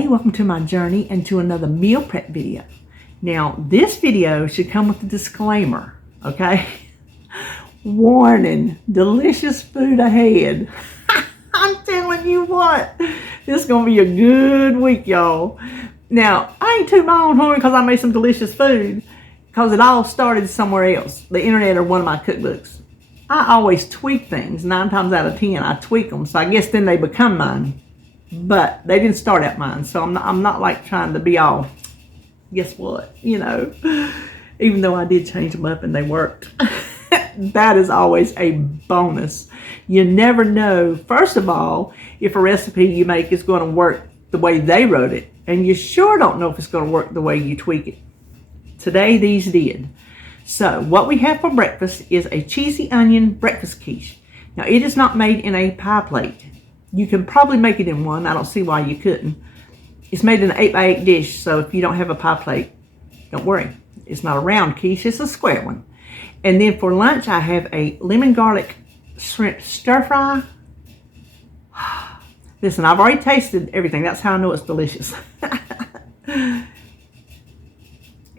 Hey, welcome to my journey and to another meal prep video. Now, this video should come with a disclaimer, okay? Warning, delicious food ahead. I'm telling you what, this is going to be a good week, y'all. Now, I ain't too my own horn because I made some delicious food, because it all started somewhere else, the internet or one of my cookbooks. I always tweak things. 9 times out of 10, I tweak them, so I guess then they become mine. But they didn't start at mine, so I'm not like trying to be all, guess what, you know, even though I did change them up and they worked. That is always a bonus. You never know, first of all, if a recipe you make is going to work the way they wrote it, and you sure don't know if it's going to work the way you tweak it. Today, these did. So what we have for breakfast is a cheesy onion breakfast quiche. Now, it is not made in a pie plate. You can probably make it in one. I don't see why you couldn't. It's made in an 8x8 dish, so if you don't have a pie plate, don't worry. It's not a round quiche, it's a square one. And then for lunch, I have a lemon garlic shrimp stir fry. Listen, I've already tasted everything. That's how I know it's delicious.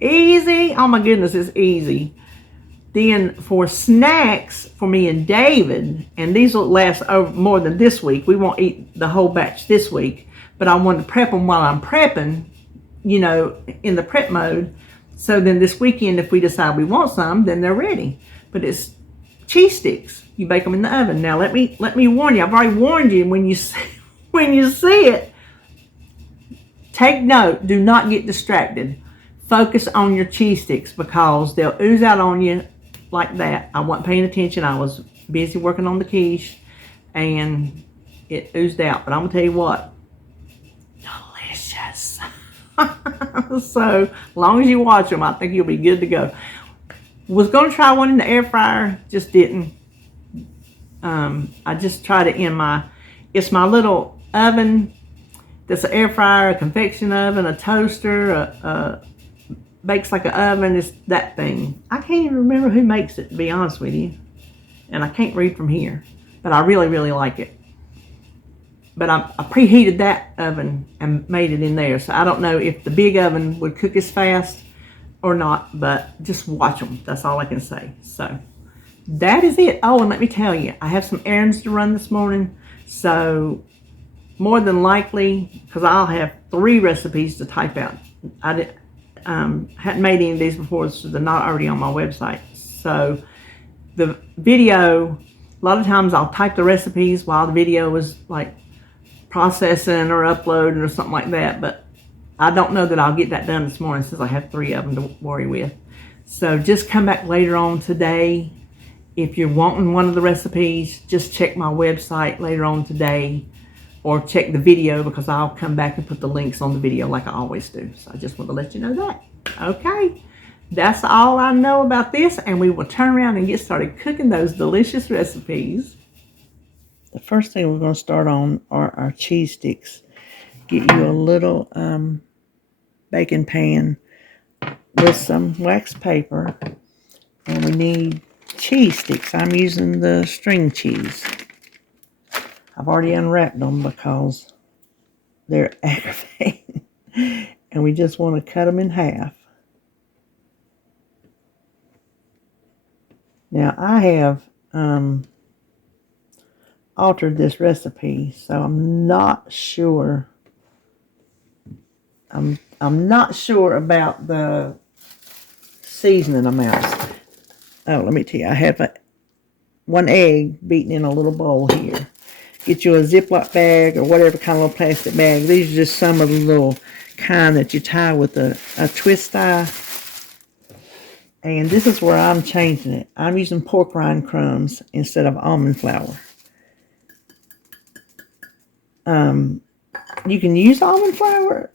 Easy. Oh my goodness, it's easy. Then for snacks, for me and David, and these will last over more than this week. We won't eat the whole batch this week, but I want to prep them while I'm prepping, you know, in the prep mode. So then this weekend, if we decide we want some, then they're ready. But it's cheese sticks. You bake them in the oven. Now let me warn you. I've already warned you when you see it. Take note. Do not get distracted. Focus on your cheese sticks because they'll ooze out on you like that. I wasn't paying attention. I was busy working on the quiche and it oozed out. But I'm gonna tell you what, delicious. So long as you watch them, I think you'll be good to go. Was gonna try one in the air fryer, just didn't. I just tried it in it's my little oven. That's an air fryer, a convection oven, a toaster, bakes like an oven. It's that thing. I can't even remember who makes it, to be honest with you. And I can't read from here. But I really, really like it. But I preheated that oven and made it in there. So I don't know if the big oven would cook as fast or not. But just watch them. That's all I can say. So that is it. Oh, and let me tell you, I have some errands to run this morning. So more than likely, because I'll have 3 recipes to type out. I hadn't made any of these before, so they're not already on my website. So the video, a lot of times I'll type the recipes while the video is like processing or uploading or something like that, but I don't know that I'll get that done this morning since I have 3 of them to worry with. So just come back later on today. If you're wanting one of the recipes, just check my website later on today, or check the video, because I'll come back and put the links on the video like I always do. So I just want to let you know that. Okay, that's all I know about this, and we will turn around and get started cooking those delicious recipes. The first thing we're going to start on are our cheese sticks. Get you a little baking pan with some wax paper, and we need cheese sticks. I'm using the string cheese. I've already unwrapped them because they're aggravating. And we just want to cut them in half. Now I have altered this recipe, so I'm not sure. I'm not sure about the seasoning amounts. Oh, let me tell you, I have 1 egg beaten in a little bowl here. Get you a Ziploc bag or whatever kind of little plastic bag. These are just some of the little kind that you tie with a twist tie. And this is where I'm changing it. I'm using pork rind crumbs instead of almond flour. You can use almond flour,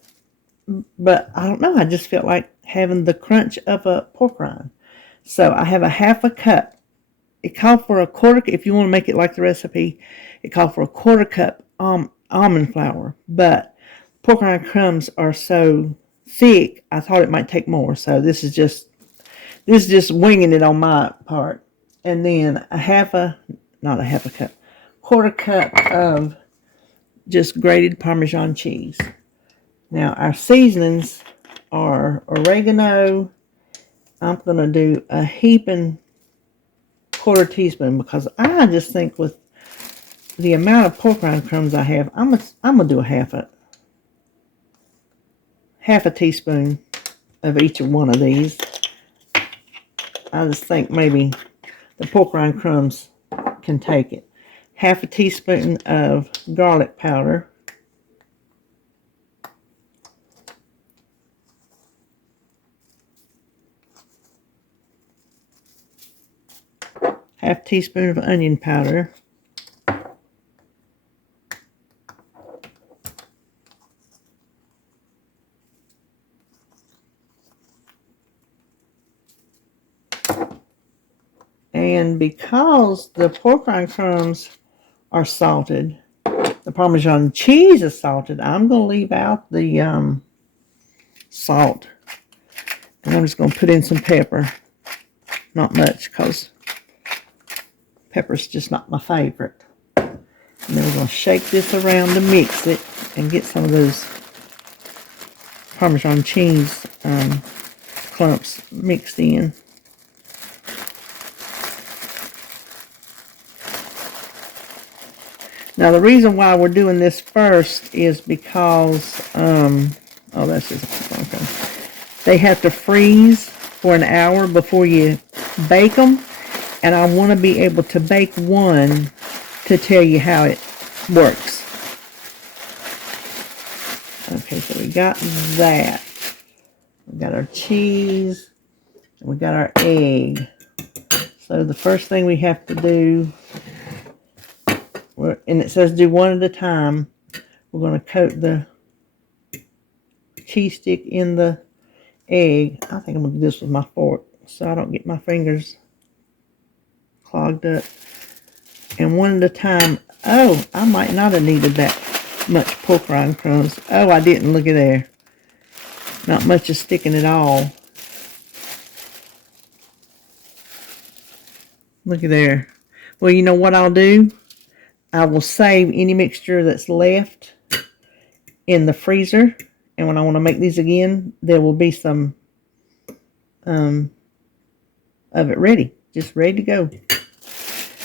but I don't know. I just felt like having the crunch of a pork rind. So I have a 1/2 cup. It called for a 1/4. If you want to make it like the recipe, it called for a 1/4 cup almond flour. But pork rind crumbs are so thick, I thought it might take more. So this is just winging it on my part. And then not a 1/2 cup, 1/4 cup of just grated Parmesan cheese. Now, our seasonings are oregano. I'm going to do a heaping quarter teaspoon because I just think with the amount of pork rind crumbs I have, I'm going to do a half a teaspoon of each one of these. I just think maybe the pork rind crumbs can take it. Half a teaspoon of garlic powder. Half teaspoon of onion powder. And because the pork rind crumbs are salted, the Parmesan cheese is salted, I'm going to leave out the salt. And I'm just going to put in some pepper. Not much because pepper's just not my favorite. And then we're going to shake this around to mix it and get some of those Parmesan cheese clumps mixed in. Now the reason why we're doing this first is because, that's just okay. They have to freeze for an hour before you bake them, and I want to be able to bake one to tell you how it works. Okay, so we got that. We got our cheese, and we got our egg. So the first thing we have to do, and it says do one at a time, we're going to coat the cheese stick in the egg. I think I'm going to do this with my fork so I don't get my fingers clogged up. And one at a time. Oh, I might not have needed that much pork rind crumbs. Oh, I didn't. Look at there. Not much is sticking at all. Look at there. Well, you know what I'll do? I will save any mixture that's left in the freezer. And when I want to make these again, there will be some of it ready. Just ready to go.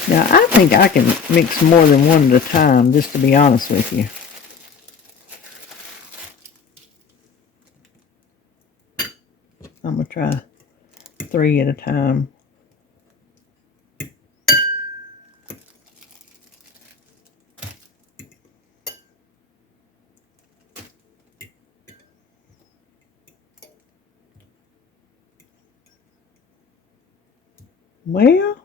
Now, I think I can mix more than one at a time, just to be honest with you. I'm going to try 3 at a time. Well,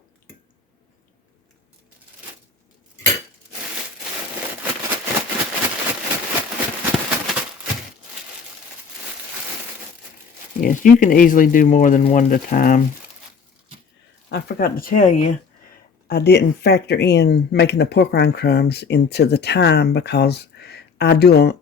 yes, you can easily do more than one at a time. I forgot to tell you, I didn't factor in making the pork rind crumbs into the time because I do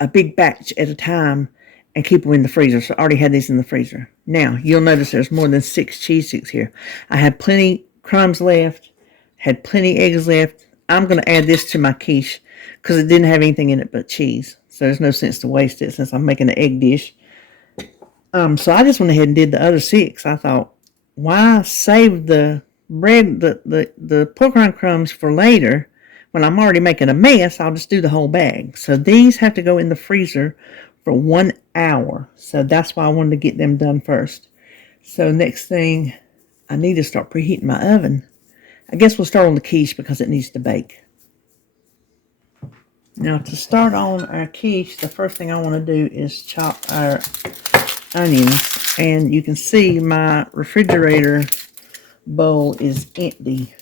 a big batch at a time and keep them in the freezer. So I already had these in the freezer. Now, you'll notice there's more than 6 cheese sticks here. I had plenty crumbs left, had plenty eggs left. I'm going to add this to my quiche because it didn't have anything in it but cheese. So there's no sense to waste it since I'm making an egg dish. So I just went ahead and did the other 6. I thought, why save the bread, the pork rind crumbs for later when I'm already making a mess? I'll just do the whole bag. So these have to go in the freezer for 1 hour. So that's why I wanted to get them done first. So next thing, I need to start preheating my oven. I guess we'll start on the quiche because it needs to bake. Now to start on our quiche, the first thing I want to do is chop our onions. And you can see my refrigerator bowl is empty.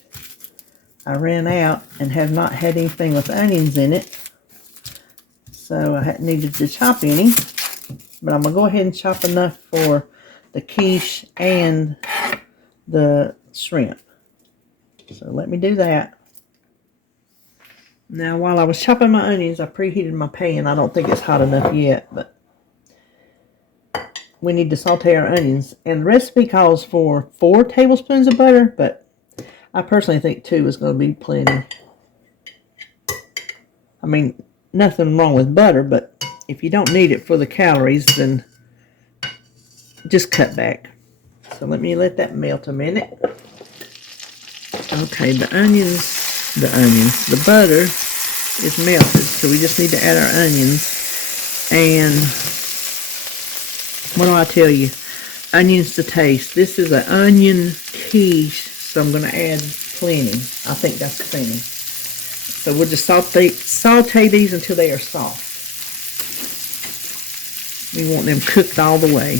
I ran out and have not had anything with onions in it. So I needed to chop any. But I'm going to go ahead and chop enough for the quiche and the shrimp. So let me do that. Now while I was chopping my onions, I preheated my pan. I don't think it's hot enough yet, but we need to saute our onions. And the recipe calls for 4 tablespoons of butter, but I personally think 2 is going to be plenty. I mean, nothing wrong with butter, but If you don't need it for the calories, then just cut back. So let me let that melt a minute. Okay, the butter is melted, so we just need to add our onions. And what do I tell you? Onions to taste. This is an onion quiche, so I'm going to add plenty. I think that's plenty. So we'll just saute these until they are soft. We want them cooked all the way.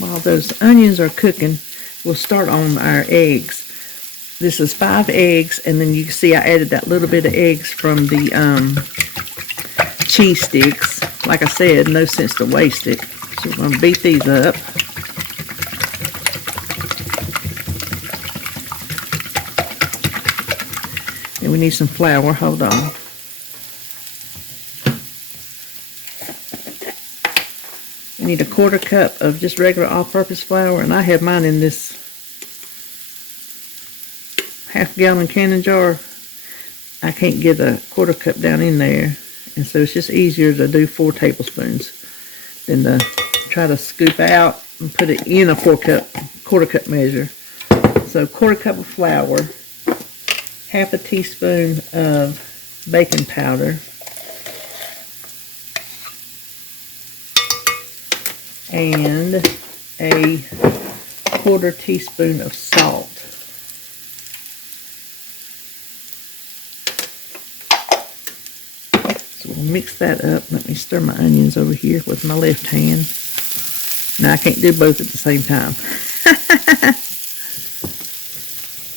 While those onions are cooking, we'll start on our eggs. This is 5 eggs, and then you can see I added that little bit of eggs from the cheese sticks. Like I said, no sense to waste it. So we're going to beat these up. And we need some flour. Hold on. We need a 1/4 cup of just regular all-purpose flour, and I have mine in this half-gallon canning jar. I can't get a 1/4 cup down in there, and so it's just easier to do 4 tablespoons than to try to scoop out and put it in a 1/4 cup measure. So 1/4 cup of flour, 1/2 teaspoon of baking powder, and a 1/4 teaspoon of salt. So we'll mix that up. Let me stir my onions over here with my left hand. Now I can't do both at the same time.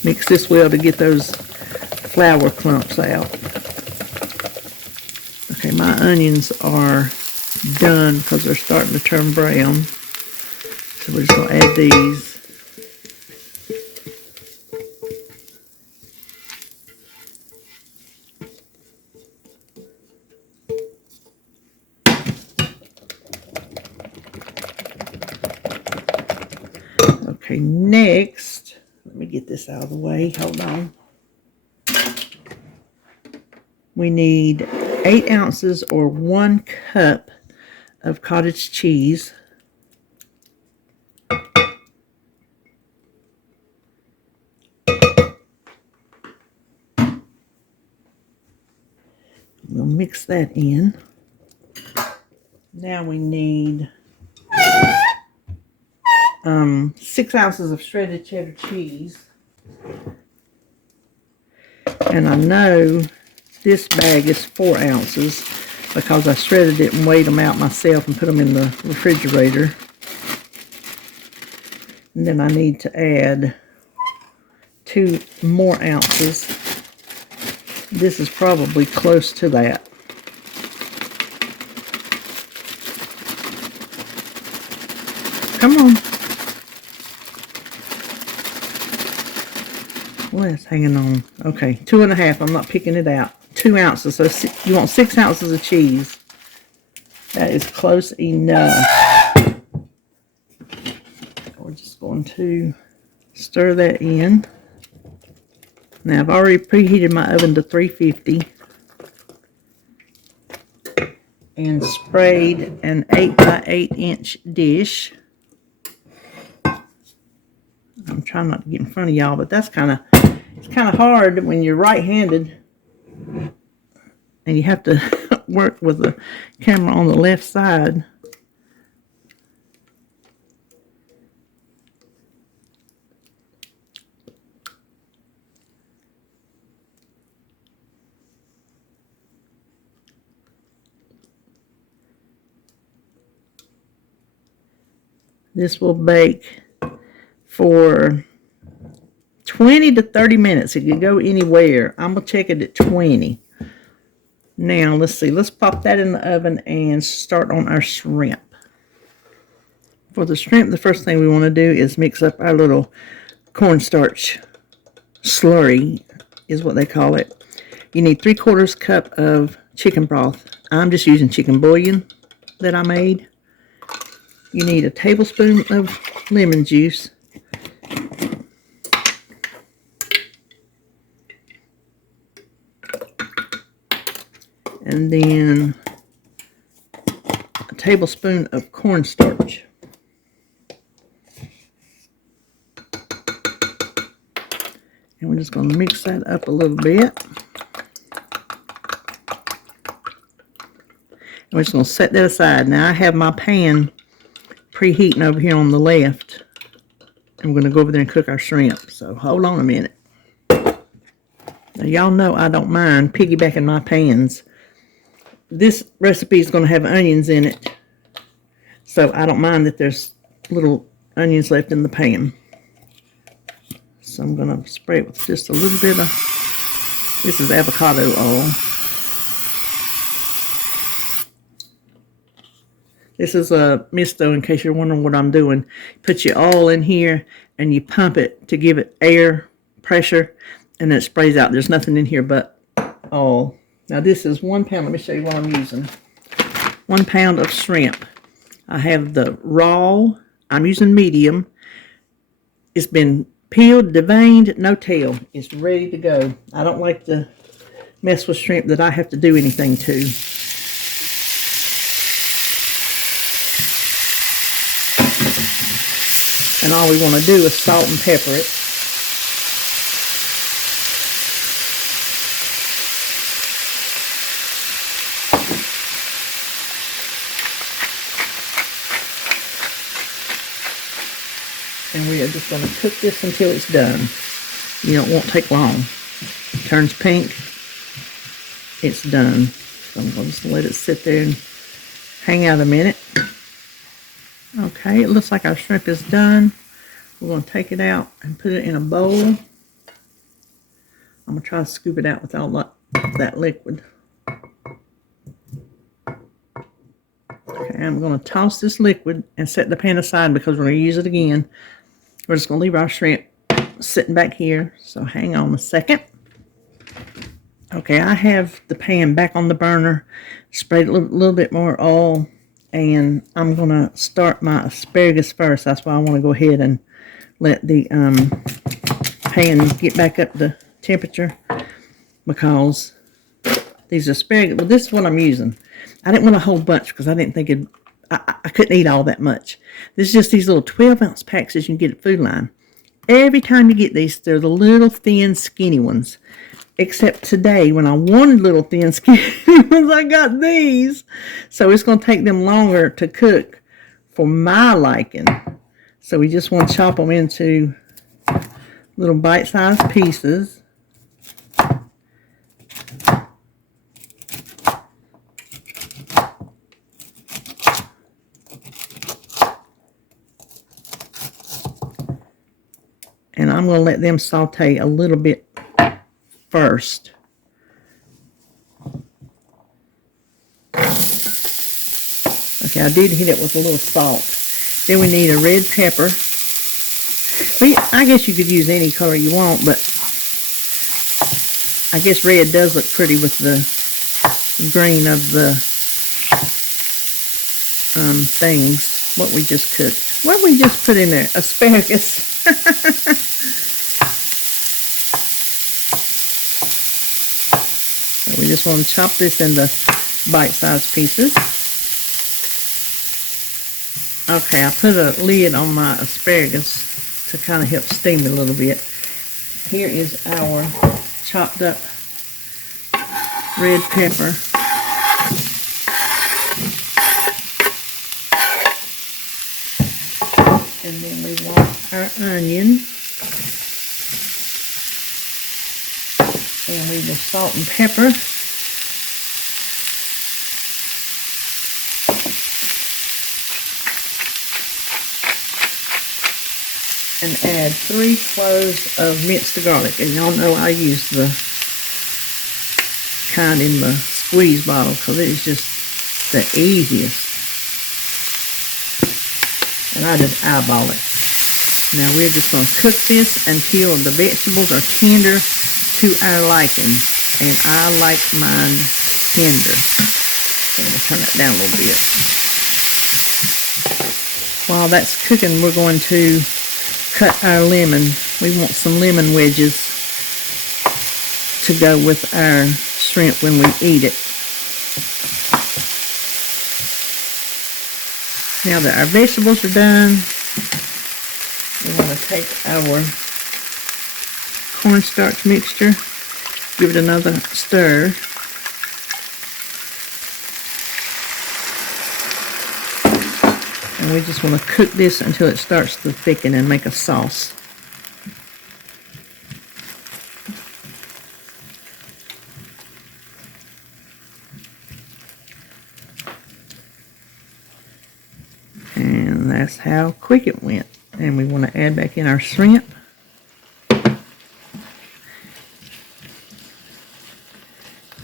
Mix this well to get those flour clumps out. Okay, my onions are done because they're starting to turn brown. So we're just going to add these. Okay, next, let me get this out of the way. Hold on. We need 8 ounces or 1 cup of cottage cheese. We'll mix that in. Now we need 6 ounces of shredded cheddar cheese. And I know this bag is 4 ounces because I shredded it and weighed them out myself and put them in the refrigerator. And then I need to add 2 more ounces. This is probably close to that. Come on. Well, it's hanging on. Okay, 2.5. I'm not picking it out. 2 ounces. So you want 6 ounces of cheese. That is close enough. We're just going to stir that in. Now, I've already preheated my oven to 350 and sprayed an 8 by 8 inch dish. I'm trying not to get in front of y'all, but that's it's kind of hard when you're right-handed and you have to work with the camera on the left side. This will bake for 20 to 30 minutes. It could go anywhere. I'm going to check it at 20. Now, let's see. Let's pop that in the oven and start on our shrimp. For the shrimp, the first thing we want to do is mix up our little cornstarch slurry, is what they call it. You need 3/4 cup of chicken broth. I'm just using chicken bouillon that I made. You need a tablespoon of lemon juice. And then tablespoon of cornstarch. And we're just going to mix that up a little bit. And we're just going to set that aside. Now I have my pan preheating over here on the left. And we're going to go over there and cook our shrimp. So hold on a minute. Now y'all know I don't mind piggybacking my pans. This recipe is going to have onions in it. So I don't mind that there's little onions left in the pan. So I'm going to spray it with just a little bit of, this is avocado oil. This is a misto, in case you're wondering what I'm doing. Put your oil in here and you pump it to give it air pressure, and then it sprays out. There's nothing in here but oil. Now this is 1 pound. Let me show you what I'm using. 1 pound of shrimp. I have the raw. I'm using medium. It's been peeled, deveined, no tail. It's ready to go. I don't like to mess with shrimp that I have to do anything to. And all we want to do is salt and pepper it. And we are just going to cook this until it's done. It won't take long. It turns pink. It's done. So I'm going to just let it sit there and hang out a minute. Okay, it looks like our shrimp is done. We're going to take it out and put it in a bowl. I'm going to try to scoop it out with all that liquid. Okay, I'm going to toss this liquid and set the pan aside because we're going to use it again. We're just going to leave our shrimp sitting back here. So hang on a second. Okay, I have the pan back on the burner. Sprayed a little bit more oil. And I'm going to start my asparagus first. That's why I want to go ahead and let the pan get back up to temperature. Because these asparagus, well, this is what I'm using. I didn't want a whole bunch because I didn't think I couldn't eat all that much. This is just these little 12-ounce packs that you can get at Food Line. Every time you get these, they're the little thin, skinny ones. Except today, when I wanted little thin skinny ones, I got these. So it's going to take them longer to cook for my liking. So we just want to chop them into little bite-sized pieces. And I'm going to let them saute a little bit first. Okay, I did hit it with a little salt. Then we need a red pepper. I guess you could use any color you want, but I guess red does look pretty with the green of the things. What we just cooked. What we just put in there? Asparagus. We just want to chop this into bite-sized pieces. Okay, I put a lid on my asparagus to kind of help steam it a little bit. Here is our chopped up red pepper. And then we want our onion. And we will salt and pepper. And add 3 cloves of minced garlic. And y'all know I use the kind in the squeeze bottle because it is just the easiest. And I just eyeball it. Now we're just going to cook this until the vegetables are tender to our liking. And I like mine tender. So I'm going to turn that down a little bit. While that's cooking, we're going to cut our lemon. We want some lemon wedges to go with our shrimp when we eat it. Now that our vegetables are done, we want to take our cornstarch mixture, give it another stir. And we just want to cook this until it starts to thicken and make a sauce. And that's how quick it went. And we want to add back in our shrimp.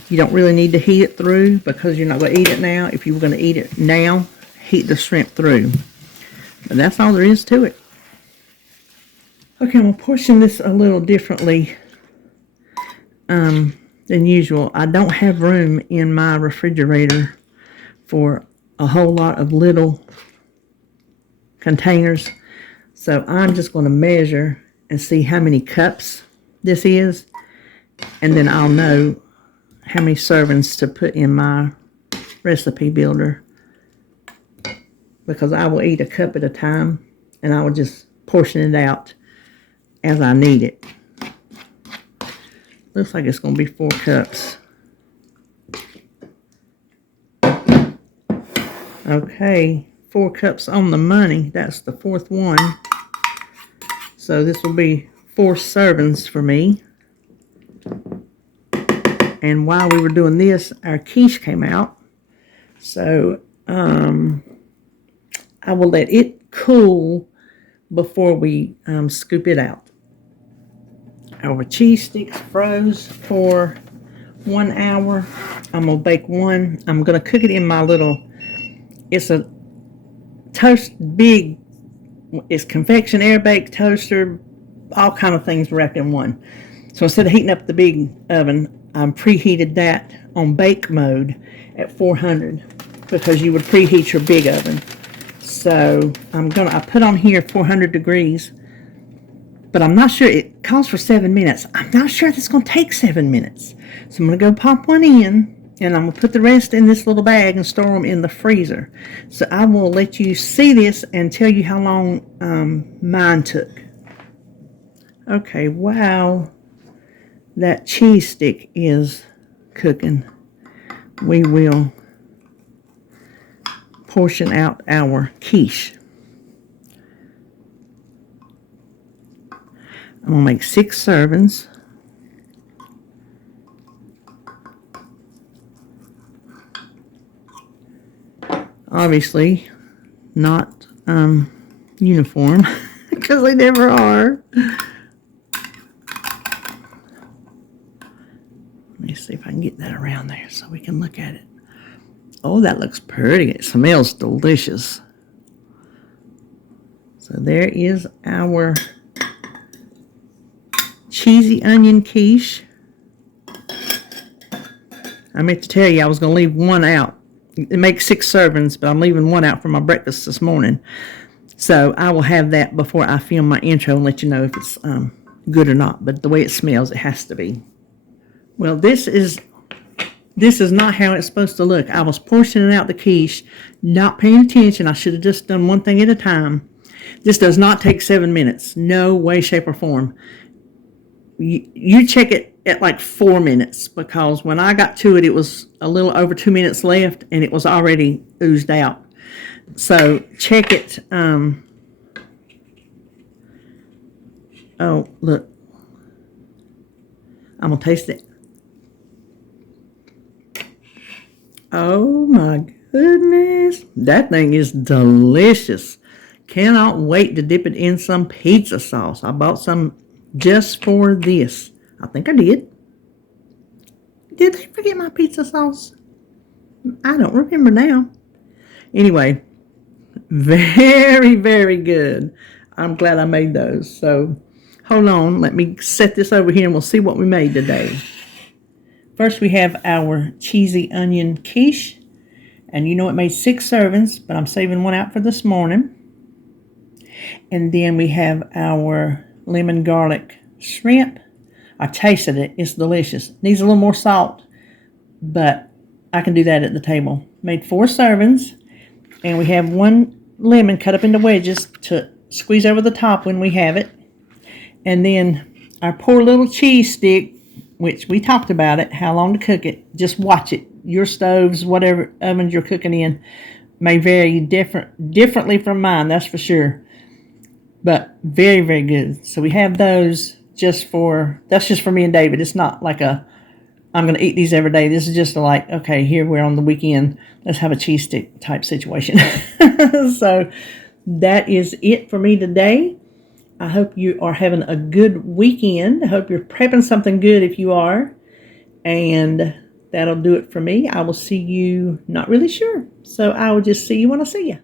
You don't really need to heat it through because you're not going to eat it now. If you were going to eat it now, heat the shrimp through. But that's all there is to it. Okay, I'm going to portion this a little differently than usual. I don't have room in my refrigerator for a whole lot of little containers. So I'm just going to measure and see how many cups this is. And then I'll know how many servings to put in my recipe builder. Because I will eat a cup at a time. And I will just portion it out as I need it. Looks like it's going to be 4 cups. Okay, 4 cups on the money. That's the 4th one. So this will be 4 servings for me. And while we were doing this, our quiche came out. So I will let it cool before we scoop it out. Our cheese sticks froze for 1 hour. I'm going to bake one. I'm going to cook it in my little, it's a it's convection air bake toaster, all kind of things wrapped in one. So instead of heating up the big oven, I preheated that on bake mode at 400 because you would preheat your big oven. So I put on here 400 degrees, but I'm not sure, it calls for 7 minutes. I'm not sure if it's going to take 7 minutes. So I'm going to go pop one in, and I'm going to put the rest in this little bag and store them in the freezer. So I will let you see this and tell you how long mine took. Okay, wow. That cheese stick is cooking. We will portion out our quiche. I'm going to make 6 servings. Obviously, not uniform, because they never are. Let me see if I can get that around there so we can look at it. Oh, that looks pretty. It smells delicious. So there is our cheesy onion quiche. I meant to tell you I was going to leave one out. It makes 6 servings, but I'm leaving one out for my breakfast this morning. So I will have that before I film my intro and let you know if it's good or not. But the way it smells, it has to be. Well, this is not how it's supposed to look. I was portioning out the quiche, not paying attention. I should have just done one thing at a time. This does not take 7 minutes. No way, shape, or form. You check it at like 4 minutes, because when I got to it, it was a little over 2 minutes left and it was already oozed out. So check it. Oh, look. I'm going to taste it. Oh my goodness. That thing is delicious. Cannot wait to dip it in some pizza sauce. I bought some just for this. I think I did. Did they forget my pizza sauce? I don't remember now. Anyway, very, very good. I'm glad I made those. So, hold on. Let me set this over here and we'll see what we made today. First, we have our cheesy onion quiche. And you know it made 6 servings, but I'm saving one out for this morning. And then we have our lemon garlic shrimp. I tasted it. It's delicious. Needs a little more salt, but I can do that at the table. Made 4 servings, and we have 1 lemon cut up into wedges to squeeze over the top when we have it. And then our poor little cheese stick, which we talked about it, how long to cook it. Just watch it. Your stoves, whatever ovens you're cooking in, may vary differently from mine, that's for sure. But very, very good. So we have those that's just for me and David. It's not like I'm going to eat these every day. This is just like, okay, here we're on the weekend. Let's have a cheese stick type situation. So that is it for me today. I hope you are having a good weekend. I hope you're prepping something good if you are. And that'll do it for me. I will see you, not really sure. So I will just see you when I see you.